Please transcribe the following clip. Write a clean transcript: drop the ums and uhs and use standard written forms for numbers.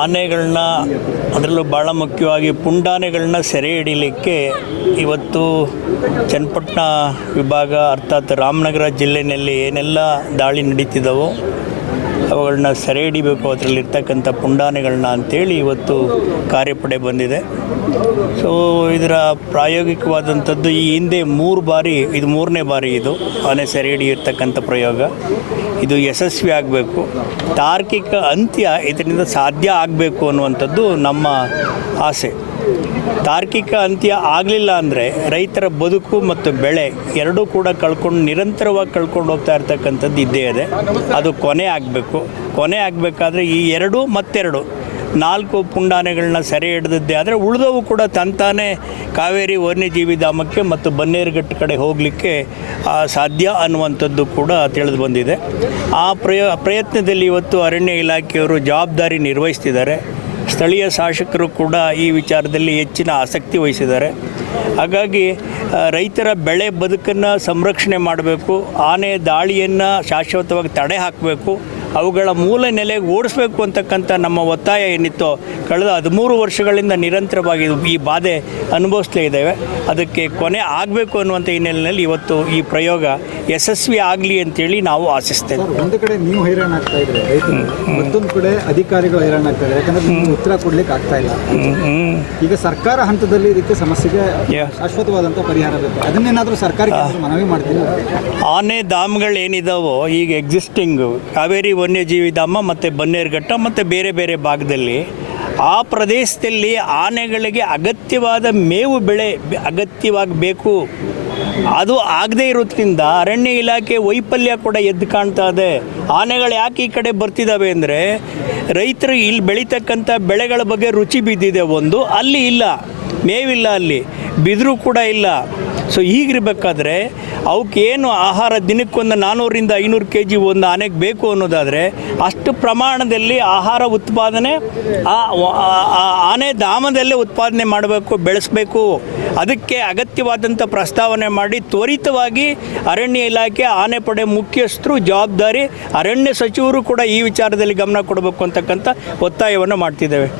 ಆನೆಗಳನ್ನ, ಅದರಲ್ಲೂ ಭಾಳ ಮುಖ್ಯವಾಗಿ ಪುಂಡಾನೆಗಳನ್ನ ಸೆರೆ ಹಿಡಿಲಿಕ್ಕೆ ಇವತ್ತು ಚನ್ನಪಟ್ಟಣ ವಿಭಾಗ ಅರ್ಥಾತ್ ರಾಮನಗರ ಜಿಲ್ಲೆಯಲ್ಲಿ ಏನೆಲ್ಲ ದಾಳಿ ನಡೀತಿದ್ದಾವೋ ಅವುಗಳನ್ನ ಸೆರೆ ಹಿಡಿಬೇಕು, ಅದರಲ್ಲಿರ್ತಕ್ಕಂಥ ಪುಂಡಾನೆಗಳನ್ನ ಅಂಥೇಳಿ ಇವತ್ತು ಕಾರ್ಯಪಡೆ ಬಂದಿದೆ. ಸೊ ಇದರ ಪ್ರಾಯೋಗಿಕವಾದಂಥದ್ದು ಈ ಹಿಂದೆ 3 ಬಾರಿ, ಇದು 3ನೇ ಬಾರಿ ಇದು ಆನೆ ಸೆರೆ ಹಿಡಿಯಿರ್ತಕ್ಕಂಥ ಪ್ರಯೋಗ. ಇದು ಯಶಸ್ವಿ ಆಗಬೇಕು, ತಾರ್ಕಿಕ ಅಂತ್ಯ ಇದರಿಂದ ಸಾಧ್ಯ ಆಗಬೇಕು ಅನ್ನುವಂಥದ್ದು ನಮ್ಮ ಆಸೆ. ತಾರ್ಕಿಕ ಅಂತ್ಯ ಆಗಲಿಲ್ಲ ಅಂದರೆ ರೈತರ ಬದುಕು ಮತ್ತು ಬೆಳೆ ಎರಡೂ ಕೂಡ ನಿರಂತರವಾಗಿ ಕಳ್ಕೊಂಡು ಹೋಗ್ತಾ ಇರ್ತಕ್ಕಂಥದ್ದು ಇದ್ದೇ ಇದೆ. ಅದು ಕೊನೆ ಆಗಬೇಕು. ಕೊನೆ ಆಗಬೇಕಾದ್ರೆ ಈ 2 ಮತ್ತೆರಡು 4 ಪುಂಡಾನೆಗಳನ್ನ ಸೆರೆ ಹಿಡಿದಿದ್ದೆ ಆದರೆ ಉಳಿದವು ಕೂಡ ತಂತಾನೆ ಕಾವೇರಿ ವನ್ಯಜೀವಿ ಧಾಮಕ್ಕೆ ಮತ್ತು ಬನ್ನೇರುಘಟ್ಟ ಕಡೆ ಹೋಗಲಿಕ್ಕೆ ಸಾಧ್ಯ ಅನ್ನುವಂಥದ್ದು ಕೂಡ ತಿಳಿದು ಬಂದಿದೆ. ಆ ಪ್ರಯತ್ನದಲ್ಲಿ ಇವತ್ತು ಅರಣ್ಯ ಇಲಾಖೆಯವರು ಜವಾಬ್ದಾರಿ ನಿರ್ವಹಿಸ್ತಿದ್ದಾರೆ. ಸ್ಥಳೀಯ ಶಾಸಕರು ಕೂಡ ಈ ವಿಚಾರದಲ್ಲಿ ಹೆಚ್ಚಿನ ಆಸಕ್ತಿ ವಹಿಸಿದ್ದಾರೆ. ಹಾಗಾಗಿ ರೈತರ ಬೆಳೆ ಬದುಕನ್ನು ಸಂರಕ್ಷಣೆ ಮಾಡಬೇಕು, ಆನೆ ದಾಳಿಯನ್ನು ಶಾಶ್ವತವಾಗಿ ತಡೆ ಹಾಕಬೇಕು, ಅವುಗಳ ಮೂಲ ನೆಲೆಗೆ ಓಡಿಸ್ಬೇಕು ಅಂತಕ್ಕಂಥ ನಮ್ಮ ಒತ್ತಾಯ ಏನಿತ್ತೋ ಕಳೆದ 13 ವರ್ಷಗಳಿಂದ ನಿರಂತರವಾಗಿ ಈ ಬಾಧೆ ಅನುಭವಿಸ್ಲೇ ಇದ್ದೇವೆ. ಅದಕ್ಕೆ ಕೊನೆ ಆಗಬೇಕು ಅನ್ನುವಂಥ ಹಿನ್ನೆಲೆಯಲ್ಲಿ ಇವತ್ತು ಈ ಪ್ರಯೋಗ ಯಶಸ್ವಿ ಆಗಲಿ ಅಂತೇಳಿ ನಾವು ಆಶಿಸ್ತೇವೆ. ಒಂದು ಕಡೆ ನೀವು ಹೈರಾಣ ಆಗ್ತಾ ಇದ್ರೆ ರೈತರು, ಮತ್ತೊಂದು ಕಡೆ ಅಧಿಕಾರಿಗಳು ಹೈರಾಣ ಆಗ್ತಾ ಇದ್ದಾರೆ, ಯಾಕಂದ್ರೆ ನಿಮ್ಗೆ ಉತ್ತರ ಕೊಡ್ಲಿಕ್ಕೆ ಆಗ್ತಾ ಇಲ್ಲ. ಈಗ ಸರ್ಕಾರ ಹಂತದಲ್ಲಿ ಇದಕ್ಕೆ ಸಮಸ್ಯೆಗೆ ಶಾಶ್ವತವಾದಂಥ ಪರಿಹಾರ ಬೇಕು. ಅದನ್ನೇನಾದರೂ ಸರ್ಕಾರಕ್ಕೆ ಮನವಿ ಮಾಡ್ತೀನಿ. ಆನೆ ಧಾಮಗಳೇನಿದಾವೋ ಈಗ ಎಕ್ಸಿಸ್ಟಿಂಗು ಕಾವೇರಿ ವನ್ಯಜೀವಿ ಧಾಮ ಮತ್ತು ಬನ್ನೇರುಘಟ್ಟ ಮತ್ತು ಬೇರೆ ಬೇರೆ ಭಾಗದಲ್ಲಿ ಆ ಪ್ರದೇಶದಲ್ಲಿ ಆನೆಗಳಿಗೆ ಅಗತ್ಯವಾದ ಮೇವು ಬೆಳೆ ಅಗತ್ಯವಾಗಬೇಕು. ಅದು ಆಗದೇ ಇರೋದ್ರಿಂದ ಅರಣ್ಯ ಇಲಾಖೆ ವೈಫಲ್ಯ ಕೂಡ ಎದ್ದು ಕಾಣ್ತಾ ಇದೆ. ಆನೆಗಳು ಯಾಕೆ ಈ ಕಡೆ ಬರ್ತಿದ್ದಾವೆ ಅಂದರೆ ರೈತರು ಇಲ್ಲಿ ಬೆಳೀತಕ್ಕಂಥ ಬೆಳೆಗಳ ಬಗ್ಗೆ ರುಚಿ ಬಿದ್ದಿದೆ. ಒಂದು ಅಲ್ಲಿ ಇಲ್ಲ, ಮೇವಿಲ್ಲ, ಅಲ್ಲಿ ಬಿದಿರು ಕೂಡ ಇಲ್ಲ. ಸೊ ಹೀಗಿರಬೇಕಾದ್ರೆ ಅವಕ್ಕೇನು ಆಹಾರ ದಿನಕ್ಕೊಂದು 400ರಿಂದ 500 kg ಒಂದು ಆನೆಗೆ ಬೇಕು ಅನ್ನೋದಾದರೆ ಅಷ್ಟು ಪ್ರಮಾಣದಲ್ಲಿ ಆಹಾರ ಉತ್ಪಾದನೆ ಆನೆ ಧಾಮದಲ್ಲೇ ಉತ್ಪಾದನೆ ಮಾಡಬೇಕು, ಬೆಳೆಸಬೇಕು. ಅದಕ್ಕೆ ಅಗತ್ಯವಾದಂಥ ಪ್ರಸ್ತಾವನೆ ಮಾಡಿ ತ್ವರಿತವಾಗಿ ಅರಣ್ಯ ಇಲಾಖೆ, ಆನೆಪಡೆ ಮುಖ್ಯಸ್ಥರು, ಜವಾಬ್ದಾರಿ ಅರಣ್ಯ ಸಚಿವರು ಕೂಡ ಈ ವಿಚಾರದಲ್ಲಿ ಗಮನ ಕೊಡಬೇಕು ಅಂತಕ್ಕಂಥ ಒತ್ತಾಯವನ್ನು ಮಾಡ್ತಿದ್ದೇವೆ.